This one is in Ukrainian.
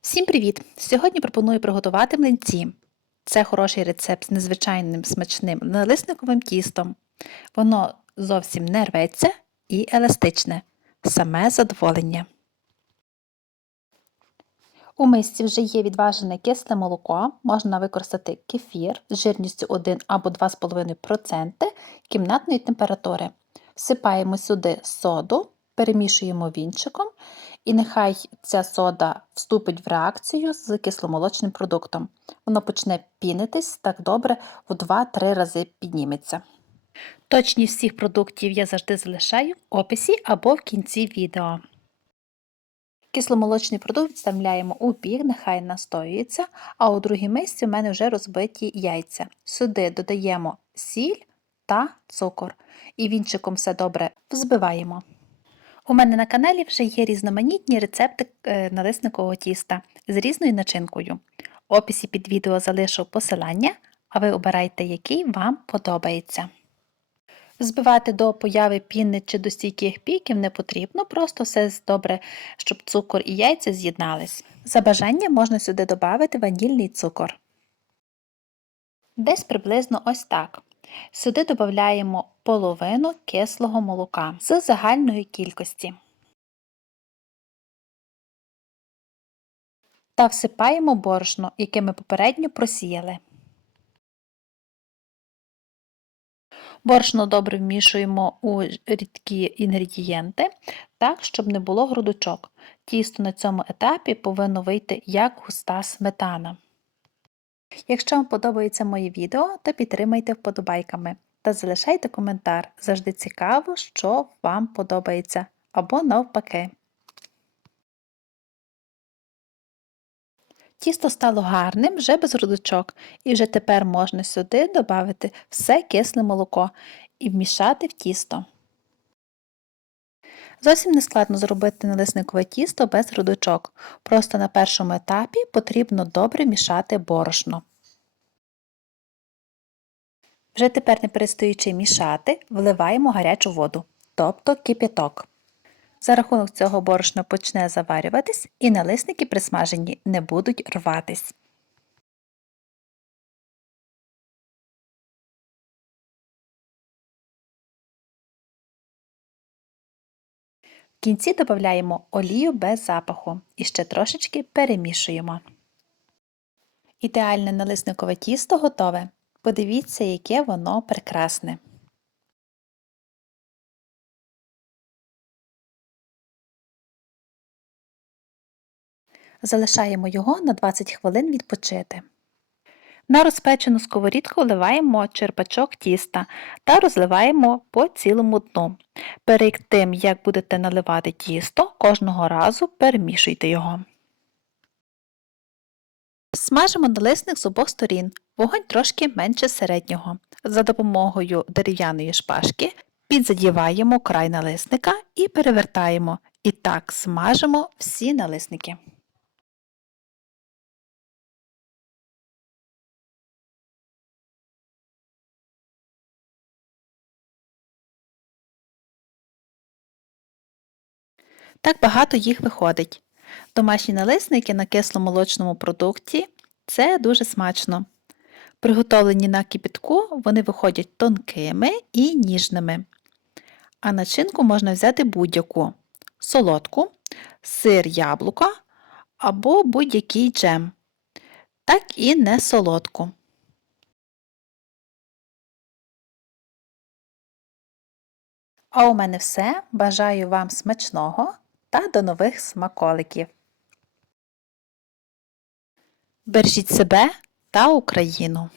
Всім привіт! Сьогодні пропоную приготувати млинці. Це хороший рецепт з незвичайним смачним налисниковим тістом. Воно зовсім не рветься і еластичне. Саме задоволення. У мисці вже є відважене кисле молоко, можна використати кефір з жирністю 1 або 2,5% кімнатної температури. Всипаємо сюди соду, перемішуємо вінчиком, і нехай ця сода вступить в реакцію з кисломолочним продуктом. Воно почне пінитись так добре в 2-3 рази підніметься. Точність всіх продуктів я завжди залишаю в описі або в кінці відео. Кисломолочний продукт вставляємо у бік, нехай настоюється, а у другій мисці в мене вже розбиті яйця. Сюди додаємо сіль та цукор і вінчиком все добре взбиваємо. У мене на каналі вже є різноманітні рецепти е, налисникового тіста з різною начинкою. В описі під відео залишу посилання, а ви обирайте, який вам подобається. Збивати до появи піни чи до стійких піків не потрібно, просто все добре, щоб цукор і яйця з'єднались. За бажанням можна сюди додати ванільний цукор. Десь приблизно ось так. Сюди додаємо половину кислого молока з загальної кількості. Та всипаємо борошно, яке ми попередньо просіяли. Борошно добре вмішуємо у рідкі інгредієнти, так, щоб не було грудочок. Тісто на цьому етапі повинно вийти як густа сметана. Якщо вам подобається моє відео, то підтримайте вподобайками та залишайте коментар. Завжди цікаво, що вам подобається або навпаки. Тісто стало гарним вже без грудочок, і вже тепер можна сюди додати все кисле молоко і вмішати в тісто. Зовсім не складно зробити налисникове тісто без грудочок. Просто на першому етапі потрібно добре мішати борошно. Вже тепер, не перестаючи мішати, вливаємо гарячу воду, тобто кип'яток. За рахунок цього борошно почне заварюватись і налисники при смаженні не будуть рватись. В кінці додаємо олію без запаху і ще трошечки перемішуємо. Ідеальне налисникове тісто готове. Подивіться, яке воно прекрасне. Залишаємо його на 20 хвилин відпочити. На розпечену сковорідку вливаємо черпачок тіста та розливаємо по цілому дну. Перед тим, як будете наливати тісто, кожного разу перемішуйте його. Смажимо налисник з обох сторін, вогонь трошки менше середнього. За допомогою дерев'яної шпажки підзадіваємо край налисника і перевертаємо. І так смажимо всі налисники. Так багато їх виходить. Домашні налисники на кисломолочному продукті це дуже смачно. Приготовлені на кипятку, вони виходять тонкими і ніжними. А начинку можна взяти будь-яку солодку, сир яблука або будь-який джем, так і не солодку. А у мене все. Бажаю вам смачного та до нових смаколиків. Бережіть себе та Україну!